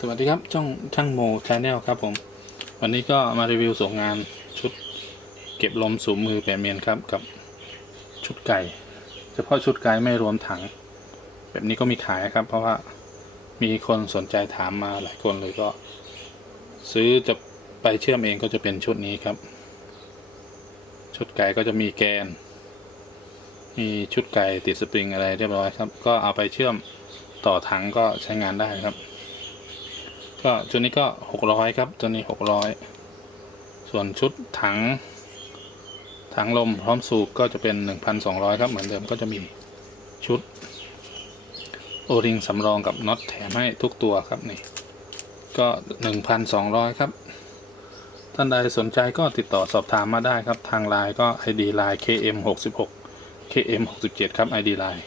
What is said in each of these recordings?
สวัสดีครับช่องช่างโมชาแนลครับผม วันนี้ก็มารีวิวส่งงานชุดเก็บลมสูบมือแปะเมียนครับกับชุดไก่ เฉพาะชุดไก่ไม่รวมถัง แบบนี้ก็มีขายครับ เพราะว่ามีคนสนใจถามมาหลายคนเลยก็ ซื้อจะไปเชื่อมเองก็จะเป็นชุดนี้ครับ ชุดไก่ก็จะมีแกน มีชุดไก่ติดสปริงอะไรเรียบร้อยครับ ก็เอาไปเชื่อมต่อถังก็ใช้งานได้ครับ ก็ชุดนี้ก็หกร้อยครับตัวนี้หกร้อยส่วนชุดถัง ถังลมพร้อมสูบก็จะเป็นหนึ่งพันสองร้อยครับเหมือนเดิมก็จะมีชุด โอริงสำรองกับน็อตแถมให้ทุกตัวครับนี่ก็หนึ่งพันสองร้อยครับท่านใดสนใจก็ติดต่อสอบถามมาได้ครับทางไลน์ก็ ID ไลน์ KM 6 6 KM 6 7ครับ ID ไลน์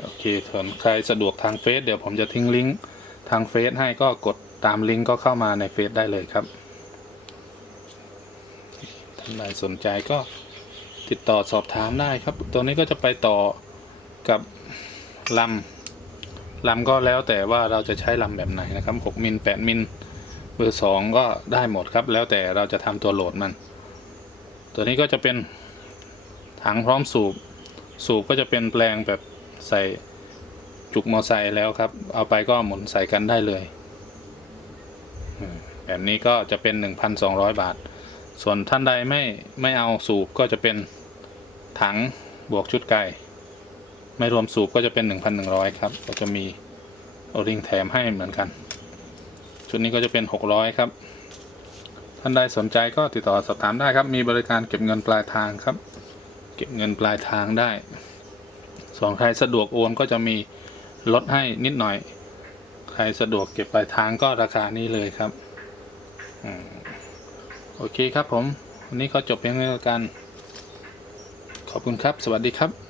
โอเคส่วนใครสะดวกทางเฟซเดี๋ยวผมจะทิ้งลิงก์ ทางเฟซให้ก็กดตามลิงก์ก็เข้ามาในเฟซได้เลยครับท่านใดสนใจก็ติดต่อสอบถามได้ครับ ตัวนี้ก็จะไปต่อกับลำลำก็แล้วแต่ว่าเราจะใช้ลำแบบไหนนะครับ 6มิล8มิลเบอร์ 2 ก็ได้หมดครับ แล้วแต่เราจะทำตัวโหลดมัน ตัวนี้ก็จะเป็นถังพร้อมสูบ สูบก็จะเป็นแปลงแบบใส่ จุกมอไซค์แล้วครับ เอาไปก็หมุนใส่กันได้เลย แบบนี้ก็จะเป็น 1,200 บาท ส่วนท่านใดไม่ไม่เอาสูบก็จะเป็นถังบวกชุดไก่ไม่รวมสูบก็จะเป็น 1,100 ครับ ก็จะมีโอริงแถมให้เหมือนกัน ชุดนี้ก็จะเป็น 600 ครับ ท่านใดสนใจก็ติดต่อสอบถามได้ครับ มีบริการเก็บเงินปลายทางครับ เก็บเงินปลายทางได้ ส่วนใครสะดวกโอนก็จะมี ลดให้นิดหน่อย ใครสะดวกเก็บปลายทางก็ราคานี้เลยครับอโอเคครับผม วันนี้ก็จบเพียงเท่านี้แล้วกัน ขอบคุณครับ สวัสดีครับ